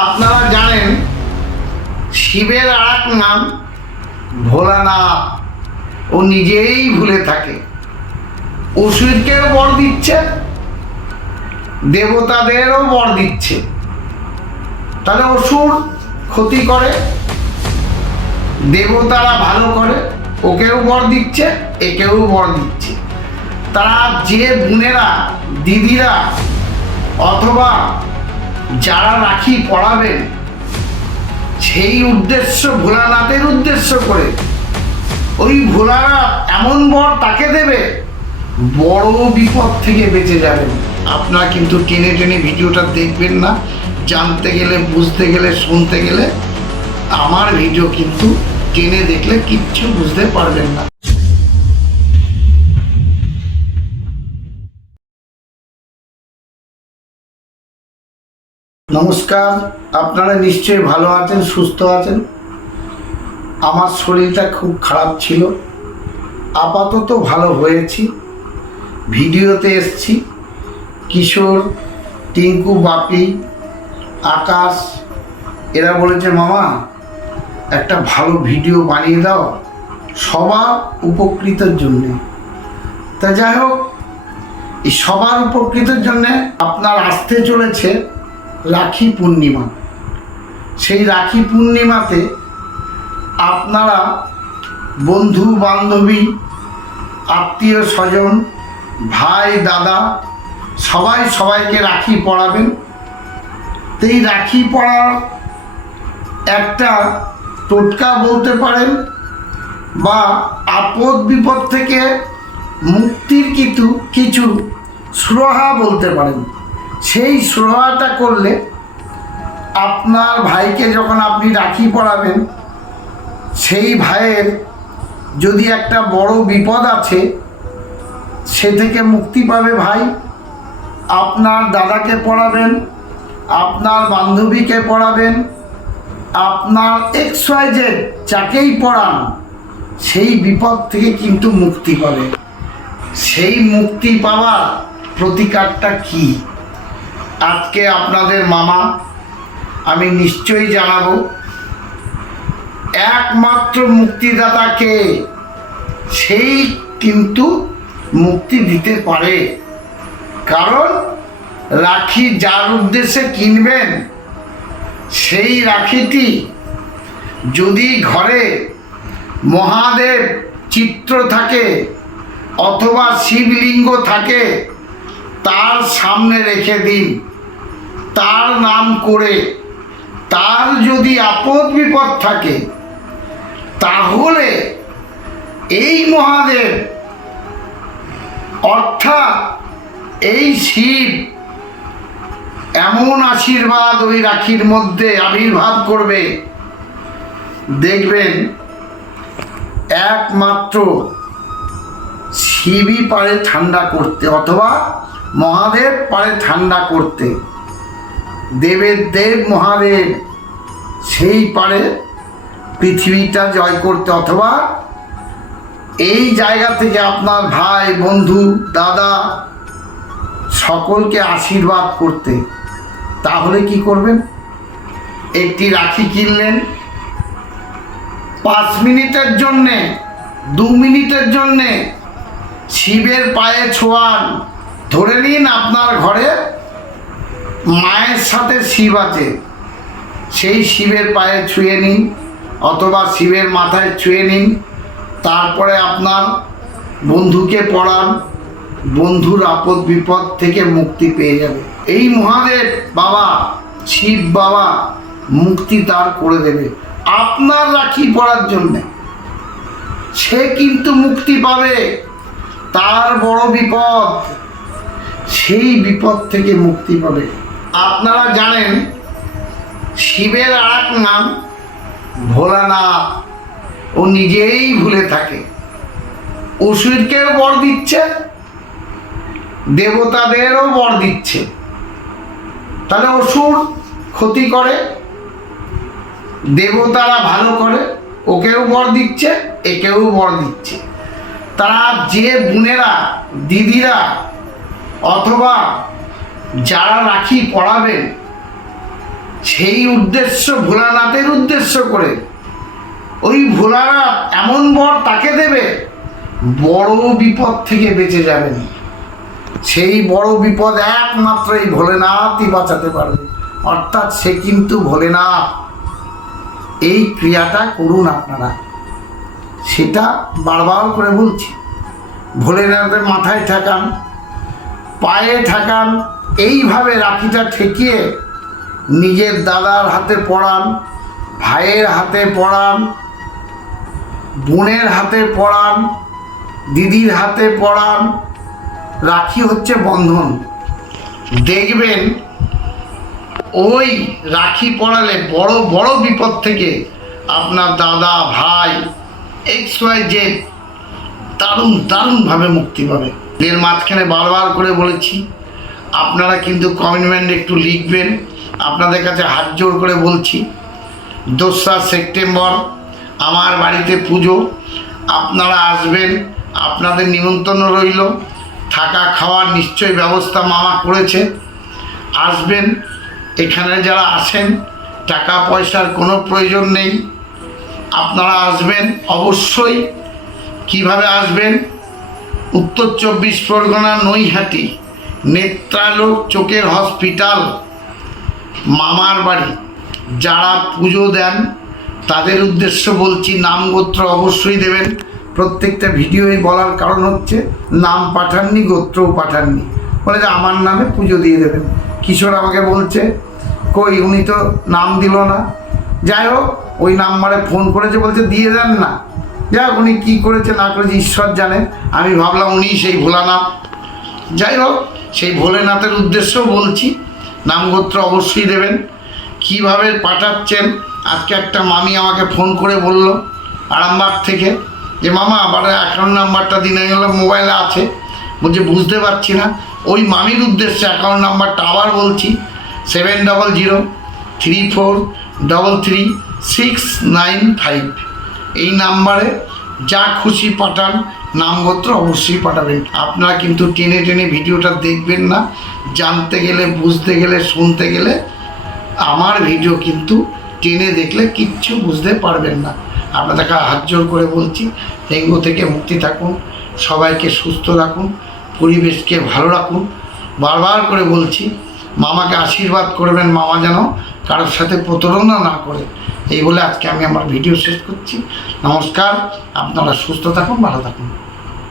আপনারা জানেন, শিবের আর এক নাম ভোলানাথ। ও নিজেই ভুলে থাকে। অসুরকেও বর দিচ্ছে, দেবতাদেরও বর দিচ্ছে। তাহলে অসুর ক্ষতি করে, দেবতারা ভালো করে, ওকেও বর দিচ্ছে, একেও বর দিচ্ছে। তারা যে বোনেরা, দিদিরা, অথবা যারা রাখি পড়াবেন, সেই উদ্দেশ্য ভোলানাথের উদ্দেশ্য করে। ওই ভোলানাথ এমন বর তাকে দেবে, বড় বিপদ থেকে বেঁচে যাবেন। আপনারা কিন্তু টেনে টেনে ভিডিওটা দেখবেন না, জানতে গেলে, বুঝতে গেলে, শুনতে গেলে। আমার ভিডিও কিন্তু টেনে দেখলে কিচ্ছু বুঝতে পারবেন না। নমস্কার, আপনারা নিশ্চয়ই ভালো আছেন, সুস্থ আছেন। আমার শরীরটা খুব খারাপ ছিল। আপাতত ভালো হয়েছি। ভিডিওতে এসছি। কিশোর, টিঙ্কু, বাপি, আকাশ, এরা বলেছে, মামা, একটা ভালো ভিডিও বানিয়ে দাও সবার উপকৃতের জন্যে। তা যাই হোক, এই সবার উপকৃতের জন্যে আপনার আসতে চলেছে রাখি পূর্ণিমা। সেই রাখি পূর্ণিমাতে আপনারা বন্ধু, বান্ধবী, আত্মীয় স্বজন, ভাই, দাদা, সবাই সবাইকে রাখি পড়াবেন এই রাখি পড়ার একটা টোটকা বলতে পারেন বা আপদ বিপদ থেকে মুক্তির কিছু কিছু সুরাহা বলতে পারেন। সেই সুরাহাটা করলে আপনার ভাইকে যখন আপনি রাখি পড়াবেন সেই ভাইয়ের যদি একটা বড় বিপদ আছে, সে থেকে মুক্তি পাবে ভাই। আপনার দাদাকে পড়াবেন, আপনার বান্ধবীকে পড়াবেন, আপনার এক্স ওয়াই যাকেই পড়ান, সেই বিপদ থেকে কিন্তু মুক্তি পাবে। সেই মুক্তি পাওয়ার প্রতিকারটা কি? আজকে আপনাদের মামা, আমি নিশ্চয়ই জানাব, একমাত্র মুক্তিদাতাকে সেই কিন্তু মুক্তি দিতে পারে। কারণ রাখি যার উদ্দেশ্যে কিনবেন, সেই রাখিটি যদি ঘরে মহাদেব চিত্র থাকে অথবা শিবলিঙ্গ থাকে, তার সামনে রেখে দিন। তার নাম করে, তার যদি আপদ বিপদ থাকে, তাহলে এই মহাদেব, অর্থাৎ এই শিব, এমন আশীর্বাদ ওই রাখির মধ্যে আবির্ভাব করবে। দেখবেন, একমাত্র শিবই পারে ঠান্ডা করতে, অথবা মহাদেব পারে ঠান্ডা করতে। দেবের দেব মহাদেব, সেই পারে পৃথিবীটা জয় করতে অথবা এই জায়গা থেকে আপনার ভাই, বন্ধু, দাদা সকলকে আশীর্বাদ করতে, তাহলে কি করবেন? একটি রাখি কিনলেন, পাঁচ মিনিটের জন্যে, দু মিনিটের জন্যে, শিবের পায়ে ছোঁয়ান, ধরে নিন আপনার ঘরে মায়ের সাথে শিব আছে। সেই শিবের পায়ে ছুঁয়ে নিন, অথবা শিবের মাথায় ছুঁয়ে নিন। তারপরে আপনার বন্ধুকে পড়ান, বন্ধুর আপদ বিপদ থেকে মুক্তি পেয়ে যাবে। এই মহাদেব বাবা, শিব বাবা, মুক্তি তার করে দেবে। আপনার রাখি পড়ার জন্যে। সে কিন্তু মুক্তি পাবে। তার বড় বিপদ, সেই বিপদ থেকে মুক্তি পাবে। আপনারা জানেন শিবের আর এক নাম ভোলানাথ। ও নিজেই ভুলে থাকে। অসুরকেও বর দিচ্ছে, দেবতাদেরও বর দিচ্ছে। তাহলে অসুর ক্ষতি করে, দেবতারা ভালো করে, ওকেও বর দিচ্ছে, একেও বর দিচ্ছে। তারা যে বোনেরা, দিদিরা, অথবা যারা রাখি পড়াবেন, সেই উদ্দেশ্য ভোলানাথের উদ্দেশ্য করে। ওই ভোলানাথ এমন বর তাকে দেবে, বড় বিপদ থেকে বেঁচে যাবেন। সেই বড় বিপদ একমাত্র এই ভোলেনাথই বাঁচাতে পারবে। অর্থাৎ সে কিন্তু ভোলেনাথ। এই ক্রিয়াটা করুন আপনারা। সেটা বারবার করে বলছি। ভোলেনাথের মাথায় ঠেকান। পায়ে ঠেকান, এইভাবে রাখিটা ঠেকিয়ে নিজের দাদার হাতে পড়ান, ভাইয়ের হাতে পড়ান, বোনের হাতে পড়ান, দিদির হাতে পড়ান, রাখি হচ্ছে বন্ধন। দেখবেন, ওই রাখি পড়ালে বড় বড় বিপদ থেকে আপনার দাদা, ভাই এক্স ওয়াই জেড দারুণ, দারুণভাবে মুক্তি পাবে। এর মাঝখানে বারবার করে বলেছি, আপনারা কিন্তু কমিটমেন্ট একটু লিখবেন। আপনাদের কাছে হাত জোর করে বলছি, দোসরা সেপ্টেম্বর আমার বাড়িতে পুজো, আপনারা আসবেন, আপনাদের নিমন্ত্রণ রইল, থাকা খাওয়ার নিশ্চয়ই ব্যবস্থা মামা করেছে। আসবেন, এখানে যারা আসেন টাকা পয়সার কোনো প্রয়োজন নেই। আপনারা আসবেন, অবশ্যই। কীভাবে আসবেন? উত্তর চব্বিশ পরগনা নৈহাটি, নেত্রালোক চোখের হসপিটাল, মামার বাড়ি। যারা পুজো দেন, তাদের উদ্দেশ্য বলছি নাম গোত্র অবশ্যই দেবেন। প্রত্যেকটা ভিডিওই বলার কারণ হচ্ছে নাম পাঠাননি, গোত্রও পাঠাননি। বলে যে আমার নামে পুজো দিয়ে দেবেন। কিশোর আমাকে বলছে, কই, উনি তো নাম দিল না। যাই হোক, ওই নাম্বারে ফোন করেছে, বলছে, দিয়ে দেন না। যাই হোক উনি কী করেছে, না করেছে, ঈশ্বর জানে। আমি ভাবলাম উনি সেই ভোলানাথ। যাই হোক, সেই ভোলেনাথের উদ্দেশ্যও বলছি। নামগোত্র অবশ্যই দেবেন। কীভাবে পাঠাচ্ছেন? আজকে একটা মামি আমাকে ফোন করে বলল, আরামবাগ থেকে। যে, মামা আবার অ্যাকাউন্ট নাম্বারটা দিনে গেল মোবাইলে আছে। বলছে, বুঝতে পারছি না। ওই মামির উদ্দেশ্যে অ্যাকাউন্ট নাম্বারটা আবার বলছি। Seven double zero three four double three six nine five এই নাম্বারে যা খুশি পাঠান, নামগোত্র অবশ্যই পাঠাবেন। আপনারা কিন্তু টেনে টেনে ভিডিওটা দেখবেন না। জানতে গেলে, বুঝতে গেলে, শুনতে গেলে আমার ভিডিও কিন্তু টেনে দেখলে কিচ্ছু বুঝতে পারবেন না। আপনাদেরকে হাত জোর করে বলছি, ডেঙ্গু থেকে মুক্তি থাকুন, সবাইকে সুস্থ রাখুন, পরিবেশকে ভালো রাখুন। বারবার করে বলছি মামাকে আশীর্বাদ করবেন মামা যেন কারোর সাথে প্রতারণা না করে। এই বলে আজকে আমি আমার ভিডিও শেষ করছি। নমস্কার, আপনারা সুস্থ থাকুন, ভালো থাকুন।